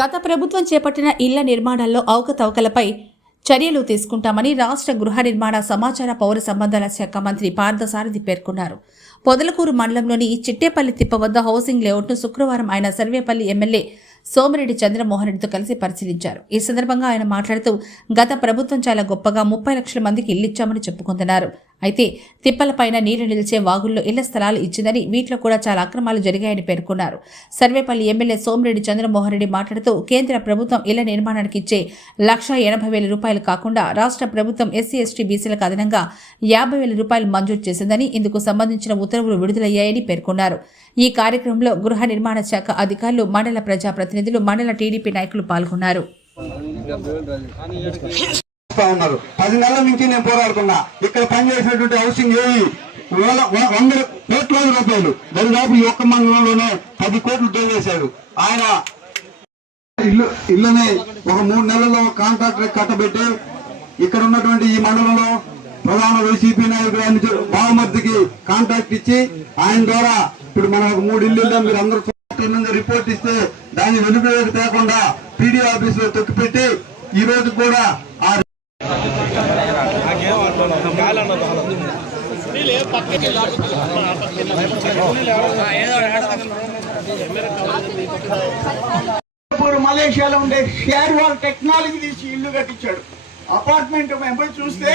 గత ప్రభుత్వం చేపట్టిన ఇళ్ళ నిర్మాణాల్లో అవకతవకలపై చర్యలు తీసుకుంటామని రాష్ట్ర గృహ నిర్మాణ సమాచార పౌర సంబంధాల శాఖ మంత్రి పార్థసారథి పేర్కొన్నారు. పొదలకూరు మండలంలోని చిట్టేపల్లి తిప్ప వద్ద హౌసింగ్ లేఅవుట్ను శుక్రవారం ఆయన సర్వేపల్లి ఎమ్మెల్యే సోమిరెడ్డి చంద్రమోహన్ రెడ్డితో కలిసి పరిశీలించారు. ఈ సందర్భంగా ఆయన మాట్లాడుతూ గత ప్రభుత్వం చాలా గొప్పగా ముప్పై లక్షల మందికి ఇల్లిచ్చామని చెప్పుకుంటున్నారు. అయితే తిప్పలపైన నీరు నిలిచే వాగుల్లో ఇళ్ళ స్థలాలు ఇచ్చిందని వీటిలో కూడా చాలా అక్రమాలు జరిగాయని పేర్కొన్నారు. సర్వేపల్లి ఎమ్మెల్యే సోమిరెడ్డి చంద్రమోహన్ రెడ్డి మాట్లాడుతూ కేంద్ర ప్రభుత్వం ఇళ్ళ నిర్మాణానికి ఇచ్చే లక్ష ఎనభై వేల రూపాయలు కాకుండా రాష్ట్ర ప్రభుత్వం ఎస్సీ ఎస్టీ బీసీలకు అదనంగా యాభై వేల రూపాయలు మంజూరు చేసిందని ఇందుకు సంబంధించిన ఉత్తర్వులు విడుదలయ్యాయని పేర్కొన్నారు. ఈ కార్యక్రమంలో గృహ నిర్మాణ శాఖ అధికారులు మండల ప్రజాప్రతినిధులు మండల టీడీపీ నాయకులు పాల్గొన్నారు. ఉన్నారు. పది నెలల నుంచి నేను పోరాడుతున్నా. ఇక్కడ పనిచేసినటువంటి హౌసింగ్ ఏవి? వేల- వందల రూపాయలు. దరిదాపు ఈ ఒక్క మండలంలోనే పది కోట్లు దోవేశారు ఆయన ఇల్లు ఇళ్ళని ఒక మూడు నెలల్లో కాంట్రాక్టర్ కట్టబెట్టి ఇక్కడ ఉన్నటువంటి ఈ మండలంలో ప్రధాన వైసీపీ నాయకుడు ఆయన బావమర్దికి కాంట్రాక్ట్ ఇచ్చి ఆయన ద్వారా ఇప్పుడు మనం ఒక మూడు ఇల్లు మీరు అందరూ రిపోర్ట్ ఇస్తే దాన్ని వెనుక తేకుండా పీడీ ఆఫీస్లో తొక్కిపెట్టి ఈ రోజు కూడా ఆ మలేషియాలో ఉండే షేర్ వాల్ టెక్నాలజీ తీసి ఇల్లు కట్టించాడు. అపార్ట్మెంట్ మేము పోయి చూస్తే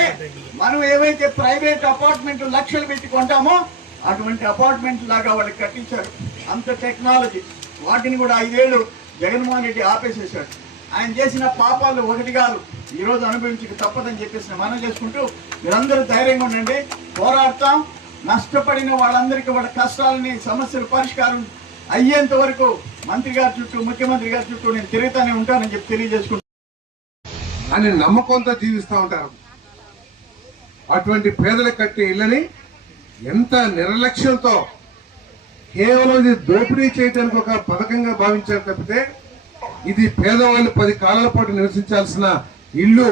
మనం ఏవైతే ప్రైవేట్ అపార్ట్మెంట్ లక్షలు పెట్టి కొంటామో అటువంటి అపార్ట్మెంట్ లాగా వాళ్ళకి కట్టించారు. అంత టెక్నాలజీ. వాటిని కూడా ఐదేళ్ళు జగన్మోహన్ రెడ్డి ఆపేసేశాడు. ఆయన చేసిన పాపాలు ఒకటి కాదు. ఈ రోజు అనుభవించక తప్పదని చెప్పేసి మనం చేసుకుంటూ మీరందరూ ధైర్యంగా ఉండండి. పోరాడతాం. నష్టపడిన వాళ్ళందరికీ వాళ్ళ కష్టాలని సమస్యల పరిష్కారం అయ్యేంత వరకు మంత్రి గారి చుట్టూ ముఖ్యమంత్రి గారి చుట్టూ నేను తిరుగుతానే ఉంటానని చెప్పి తెలియజేసుకుంటాను అని నమ్మకంతో జీవిస్తూ ఉంటారు. అటువంటి పేదలకు కట్టే ఇళ్ళని ఎంత నిర్లక్ష్యంతో కేవలం ఇది దోపిడీ చేయడానికి ఒక పథకంగా భావించారు తప్పితే ఇది పేదవాళ్ళు పది కాలాల పాటు నివసించాల్సిన ఇల్లు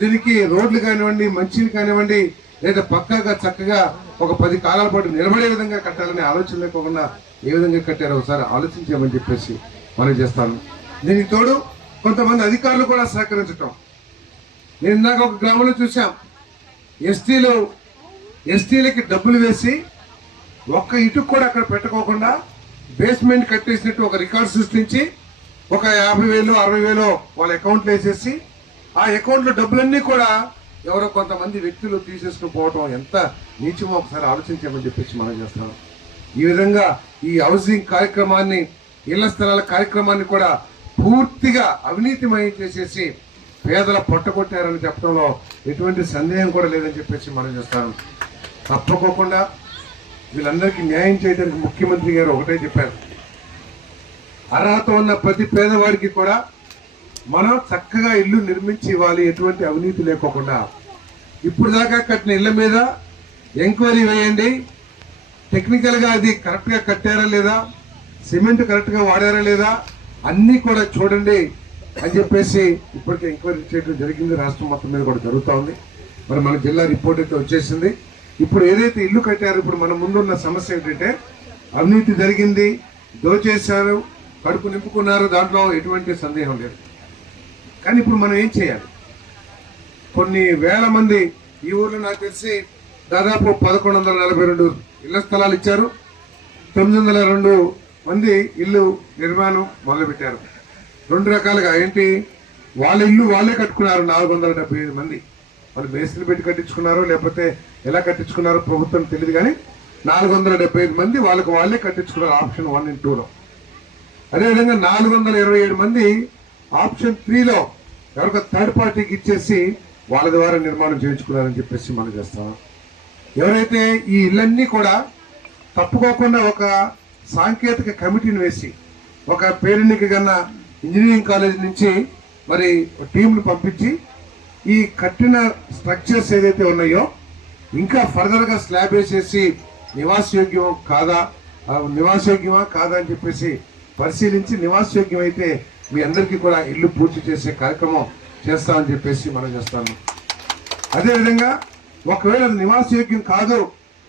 దీనికి రోడ్లు కానివ్వండి మంచిని కానివ్వండి లేదా పక్కాగా చక్కగా ఒక పది కాలాల పాటు నిలబడే విధంగా కట్టాలనే ఆలోచన లేకుండా ఏ విధంగా కట్టారో ఒకసారి ఆలోచించామని చెప్పేసి మనం చేస్తాను. దీనికి తోడు కొంతమంది అధికారులు కూడా సహకరించటం. నేను ఇందాక ఒక గ్రామంలో చూసాం ఎస్టీలు ఎస్టీలకి డబ్బులు వేసి ఒక్క ఇటుకు కూడా అక్కడ పెట్టుకోకుండా బేస్మెంట్ కట్టేసినట్టు ఒక రికార్డు సృష్టించి ఒక యాభై వేలు అరవై వేలు వాళ్ళ అకౌంట్లో వేసేసి ఆ అకౌంట్లో డబ్బులన్నీ కూడా ఎవరో కొంతమంది వ్యక్తులు తీసేసుకుని పోవటం ఎంత నీచమో ఒకసారి ఆలోచించామని చెప్పేసి మనం చేస్తున్నాం. ఈ విధంగా ఈ హౌసింగ్ కార్యక్రమాన్ని ఇళ్ళ స్థలాల కార్యక్రమాన్ని కూడా పూర్తిగా అవినీతిమయం చేసేసి పేదల పొట్టగొట్టారని చెప్పడంలో ఎటువంటి సందేహం కూడా లేదని చెప్పేసి మనం చేస్తాను తప్పకోకుండా వీళ్ళందరికీ న్యాయం చేయడానికి ముఖ్యమంత్రి గారు ఒకటే చెప్పారు. అర్హత ఉన్న ప్రతి పేదవాడికి కూడా మనం చక్కగా ఇల్లు నిర్మించి ఇవ్వాలి ఎటువంటి అవినీతి లేకోకుండా. ఇప్పుడు దాకా కట్టిన ఇళ్ళ మీద ఎంక్వైరీ వేయండి. టెక్నికల్గా అది కరెక్ట్గా కట్టారా లేదా? సిమెంట్ కరెక్ట్గా వాడారా లేదా? అన్ని కూడా చూడండి అని చెప్పేసి ఇప్పటికే ఎంక్వైరీ చేయడం జరిగింది. రాష్ట్రం మొత్తం మీద కూడా జరుగుతూ ఉంది. మరి మన జిల్లా రిపోర్ట్ అయితే వచ్చేసింది. ఇప్పుడు ఏదైతే ఇల్లు కట్టారో ఇప్పుడు మన ముందున్న సమస్య ఏంటంటే అవినీతి జరిగింది. దోచేశారు కడుపు నింపుకున్నారు దాంట్లో ఎటువంటి సందేహం లేదు. కానీ ఇప్పుడు మనం ఏం చేయాలి? కొన్ని వేల మంది ఈ ఊర్లో నాకు తెలిసి దాదాపు పదకొండు వందల నలభై రెండు ఇళ్ళ స్థలాలు ఇచ్చారు. తొమ్మిది వందల రెండు మంది ఇల్లు నిర్మాణం మొదలుపెట్టారు. రెండు రకాలుగా ఏంటి? వాళ్ళ ఇల్లు వాళ్ళే కట్టుకున్నారు నాలుగు వందల డెబ్బై ఐదు మంది. వాళ్ళు మేస్త్రి పెట్టి కట్టించుకున్నారు లేకపోతే ఎలా కట్టించుకున్నారో ప్రభుత్వం తెలియదు కానీ నాలుగు వందల డెబ్బై ఐదు మంది వాళ్ళకు వాళ్ళే కట్టించుకున్నారు ఆప్షన్ వన్ అండ్ టూలో. అదేవిధంగా నాలుగు వందల ఇరవై ఏడు మంది ఆప్షన్ త్రీలో ఎవరికో థర్డ్ పార్టీకి ఇచ్చేసి వాళ్ళ ద్వారా నిర్మాణం చేయించుకున్నారని చెప్పేసి మనం చేస్తాం. ఎవరైతే ఈ ఇళ్ళన్నీ కూడా తప్పుకోకుండా ఒక సాంకేతిక కమిటీని వేసి ఒక పేరెన్నిక కన్నా ఇంజనీరింగ్ కాలేజ్ నుంచి మరి టీంలు పంపించి ఈ కట్టిన స్ట్రక్చర్స్ ఏదైతే ఉన్నాయో ఇంకా ఫర్దర్గా స్లాబ్ వేసేసి నివాసయోగ్యం కాదా నివాసయోగ్యమా కాదా అని చెప్పేసి పరిశీలించి నివాసయోగ్యం అయితే మీ అందరికీ కూడా ఇల్లు పూర్తి చేసే కార్యక్రమం చేస్తామని చెప్పేసి మనం చేస్తాము. అదేవిధంగా ఒకవేళ అది నివాసయోగ్యం కాదు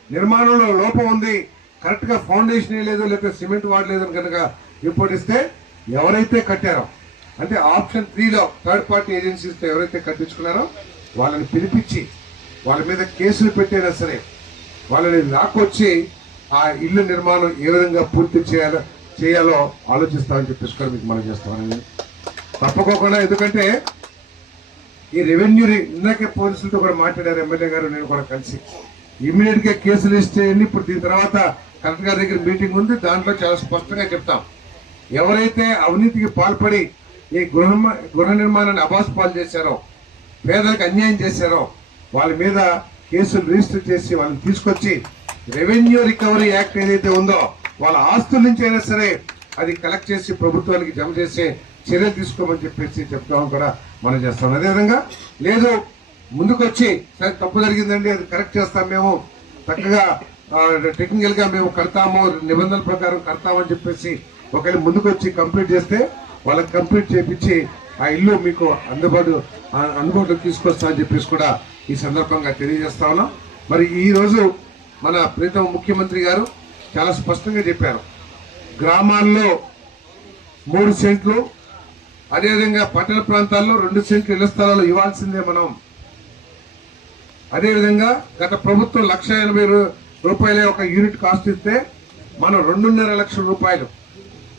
నిర్మాణంలో లోపం ఉంది కరెక్ట్గా ఫౌండేషన్ లేదో లేకపోతే సిమెంట్ వాడలేదు అని కనుక రిపోర్ట్ ఇస్తే ఎవరైతే కట్టారో అంటే ఆప్షన్ త్రీలో థర్డ్ పార్టీ ఏజెన్సీస్తో ఎవరైతే కట్టించుకున్నారో వాళ్ళని పిలిపించి వాళ్ళ మీద కేసులు పెట్టైనా సరే వాళ్ళని లాక్కొచ్చి ఆ ఇల్లు నిర్మాణం ఏ విధంగా పూర్తి చేయాలో చేయాలో ఆలోచిస్తామని చెప్పేసి కూడా మీకు మనం చేస్తామని తప్పకోకుండా ఎందుకంటే ఈ రెవెన్యూ ఇందాకే పోలీసులతో కూడా మాట్లాడారు ఎమ్మెల్యే గారు నేను కూడా కలిసి. ఇమీడియట్గా కేసులు రిజిస్టర్ ఇప్పుడు దీని తర్వాత కలెక్టర్ గారి దగ్గర మీటింగ్ ఉంది. దాంట్లో చాలా స్పష్టంగా చెప్తాం. ఎవరైతే అవినీతికి పాల్పడి ఈ గృహ గృహ నిర్మాణాన్ని అబాస్ పాలు చేశారో పేదలకు అన్యాయం చేశారో వాళ్ళ మీద కేసులు రిజిస్టర్ చేసి వాళ్ళని తీసుకొచ్చి రెవెన్యూ రికవరీ యాక్ట్ ఏదైతే ఉందో వాళ్ళ ఆస్తుల నుంచి అయినా సరే అది కలెక్ట్ చేసి ప్రభుత్వానికి జమ చేసే చర్యలు తీసుకోమని చెప్పేసి చెప్తామని కూడా మనం చేస్తాం. అదేవిధంగా లేదు ముందుకొచ్చి సరే తప్పు జరిగిందండి అది కరెక్ట్ చేస్తాం మేము చక్కగా టెక్నికల్గా మేము కడతాము నిబంధనల ప్రకారం కడతామని చెప్పేసి ఒకవేళ ముందుకొచ్చి కంప్లీట్ చేస్తే వాళ్ళకి కంప్లీట్ చేపించి ఆ ఇల్లు మీకు అందుబాటు అందుబాటులో అందుబాటులోకి చెప్పేసి కూడా ఈ సందర్భంగా తెలియజేస్తా ఉన్నాం. మరి ఈరోజు మన ప్రీతం ముఖ్యమంత్రి గారు చాలా స్పష్టంగా చెప్పారు. గ్రామాల్లో మూడు సెంట్లు అదేవిధంగా పట్టణ ప్రాంతాల్లో రెండు సెంట్లు ఇళ్ళ స్థలాలు ఇవ్వాల్సిందే మనం. అదేవిధంగా గత ప్రభుత్వం లక్ష ఎనభై రూ- రూపాయలే ఒక యూనిట్ కాస్ట్ ఇస్తే మనం రెండున్నర లక్షల రూపాయలు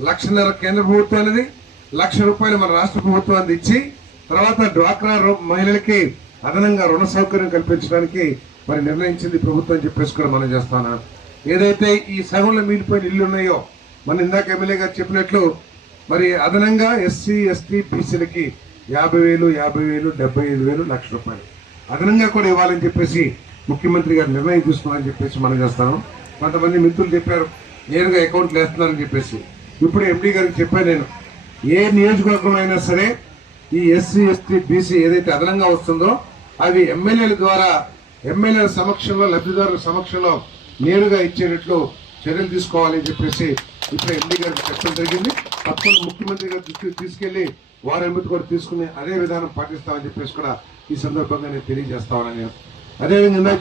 లక్షన్నర కేంద్ర ప్రభుత్వానికి లక్ష రూపాయలు మన రాష్ట్ర ప్రభుత్వానికి ఇచ్చి తర్వాత డ్వాక్రా మహిళలకి అదనంగా రుణ సౌకర్యం కల్పించడానికి మరి నిర్ణయించింది ప్రభుత్వం చెప్పేసి కూడా మనం చేస్తాను? ఏదైతే ఈ సగంలో మిగిలిపోయిన ఇల్లు ఉన్నాయో మన ఇందాక ఎమ్మెల్యే గారు చెప్పినట్లు మరి అదనంగా ఎస్సీ ఎస్టీ బీసీలకి యాభై వేలు యాభై వేలు డెబ్బై ఐదు వేలు లక్ష రూపాయలు. అదనంగా కూడా ఇవ్వాలని చెప్పేసి ముఖ్యమంత్రి గారు నిర్ణయం తీసుకున్నారని చెప్పేసి మనం చేస్తాను కొంతమంది మిత్రులు చెప్పారు నేరుగా అకౌంట్లు వేస్తున్నారని చెప్పేసి. ఇప్పుడు ఎండి గారికి చెప్పాను నేను ఏ నియోజకవర్గం అయినా సరే ఈ ఎస్సీ ఎస్టీ బీసీ ఏదైతే అదనంగా వస్తుందో అవి ఎమ్మెల్యేల ద్వారా ఎమ్మెల్యేల సమక్షంలో లబ్ధిదారుల సమక్షంలో నేరుగా ఇచ్చేటట్లు చర్యలు తీసుకోవాలని చెప్పేసి ఇప్పుడు ఎంపీ గారికి చెప్పడం జరిగింది. తప్పకుండా ముఖ్యమంత్రి గారి దృష్టికి తీసుకెళ్ళి వారి ఎమ్మతి కూడా తీసుకుని అదే విధానం పాటిస్తామని చెప్పేసి కూడా ఈ సందర్భంగా నేను తెలియజేస్తామని అదేవిధంగా